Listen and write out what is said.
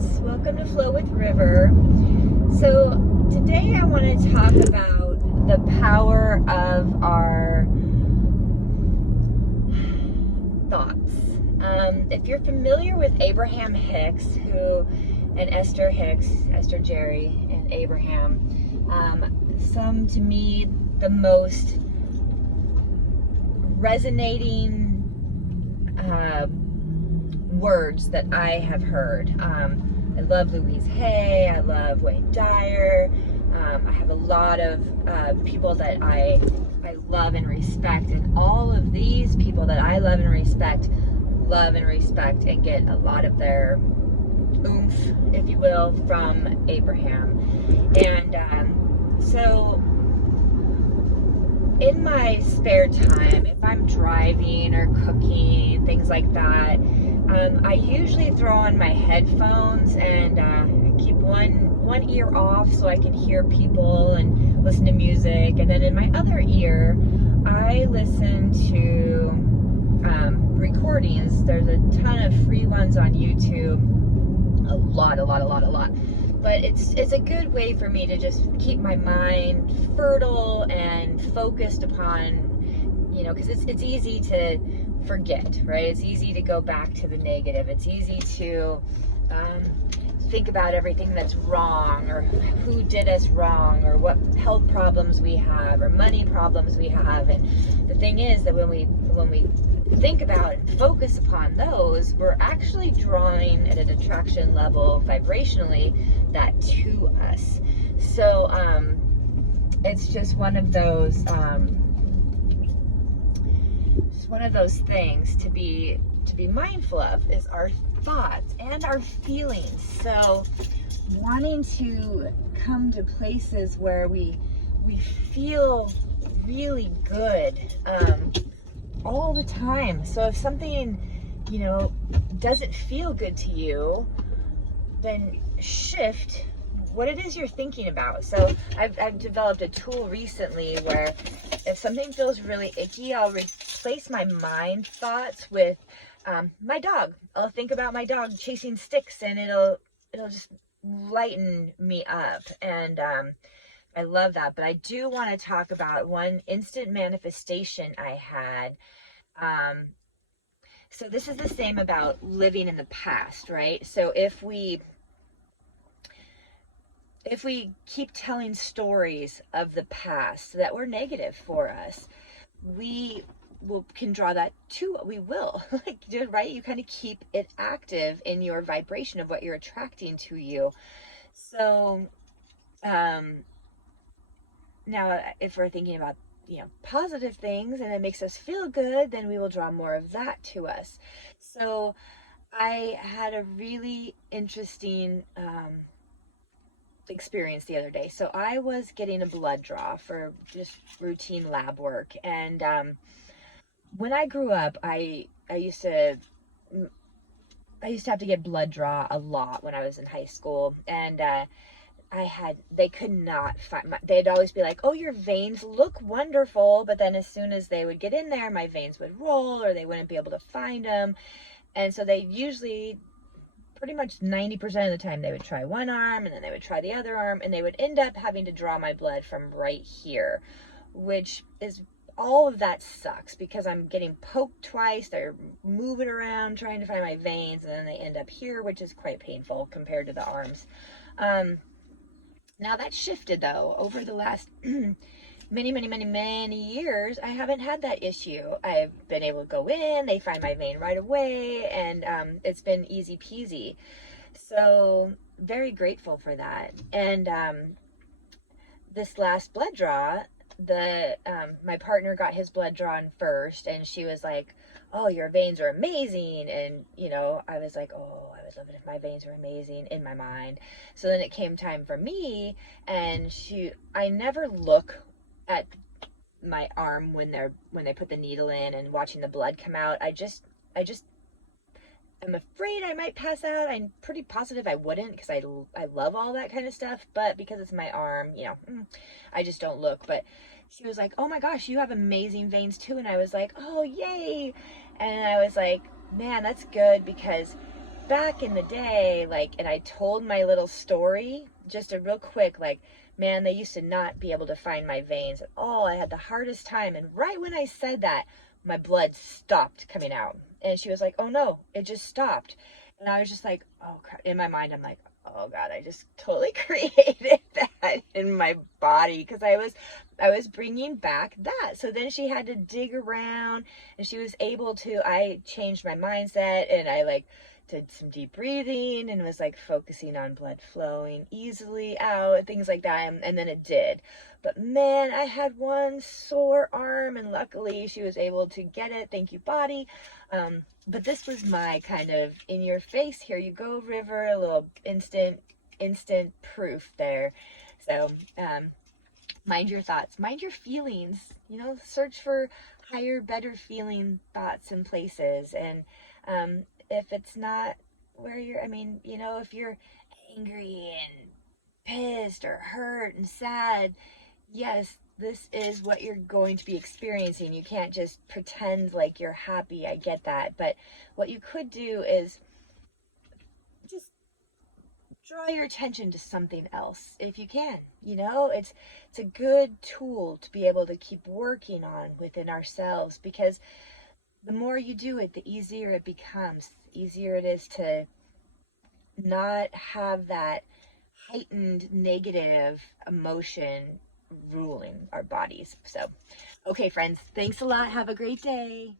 friends. Welcome to Flow with River. So today I want to talk about the power of our thoughts. If you're familiar with Abraham Hicks, and Esther Hicks, Esther, Jerry, and Abraham, some to me the most resonating words that I have heard. I love Louise Hay, I love Wayne Dyer. I have a lot of people that I love and respect, and all of these people that I love and respect and get a lot of their oomph, if you will, from Abraham. And so in my spare time, if I'm driving or cooking, things like that, I usually throw on my headphones and I keep one ear off so I can hear people and listen to music, and then in my other ear I listen to recordings. There's a ton of free ones on YouTube, a lot, but it's a good way for me to just keep my mind fertile and focused upon, because it's easy to forget, right? It's easy to go back to the negative. It's easy to think about everything that's wrong, or who did us wrong, or what health problems we have, or money problems we have. And the thing is that when we think about and focus upon those, we're actually drawing at an attraction level vibrationally that to us. So it's just one of those things to be mindful of, is our thoughts and our feelings. So wanting to come to places where we feel really good all the time. So if something doesn't feel good to you, then shift what it is you're thinking about. So I've developed a tool recently where if something feels really icky, I'll replace my mind thoughts with my dog. I'll think about my dog chasing sticks, and it'll just lighten me up. And I love that. But I do want to talk about one instant manifestation I had. So this is the same about living in the past, right? So if we keep telling stories of the past that were negative for us, we can draw that to, we will, right? You kind of keep it active in your vibration of what you're attracting to you. So now if we're thinking about positive things and it makes us feel good, then we will draw more of that to us. So I had a really interesting experience the other day. So I was getting a blood draw for just routine lab work, and when I grew up, I used to have to get blood draw a lot when I was in high school, and they could not find they'd always be like, oh, your veins look wonderful, but then as soon as they would get in there, my veins would roll, or they wouldn't be able to find them. And so they usually, pretty much 90% of the time, they would try one arm and then they would try the other arm, and they would end up having to draw my blood from right here, which is, all of that sucks because I'm getting poked twice. They're moving around trying to find my veins, and then they end up here, which is quite painful compared to the arms. Now that shifted though over the last many years. I haven't had that issue. I've been able to go in, they find my vein right away, and it's been easy peasy. So very grateful for that. And this last blood draw, my partner got his blood drawn first, and she was like, oh, your veins are amazing. And I was like, oh, I would love it if my veins were amazing in my mind. So then it came time for me, and I never look at my arm when they put the needle in and watching the blood come out. I just I'm afraid I might pass out. I'm pretty positive I wouldn't, because I love all that kind of stuff, but because it's my arm, I just don't look. But she was like, oh my gosh, you have amazing veins too. And I was like, oh, yay. And I was like, man, that's good, because back in the day, like, and I told my little story, just a real quick, like, man, they used to not be able to find my veins at all. I had the hardest time. And right when I said that, my blood stopped coming out. And she was like, oh no, it just stopped. And I was just like, oh God. In my mind, I'm like, oh God, I just totally created that in my body because I was bringing back that. So then she had to dig around, and she was able to, I changed my mindset, and I like did some deep breathing and was like focusing on blood flowing easily out, things like that. And then it did. But man, I had one sore arm, and luckily she was able to get it. Thank you, body. But this was my kind of in your face, here you go, river, a little instant proof there. So, mind your thoughts, mind your feelings, search for higher, better feeling thoughts and places. And, if it's not where you're, if you're angry and pissed or hurt and sad, yes, this is what you're going to be experiencing. You can't just pretend like you're happy. I get that. But what you could do is just draw your attention to something else if you can. It's a good tool to be able to keep working on within ourselves, because the more you do it, the easier it becomes. The easier it is to not have that heightened negative emotion ruling our bodies. So, okay, friends, thanks a lot. Have a great day.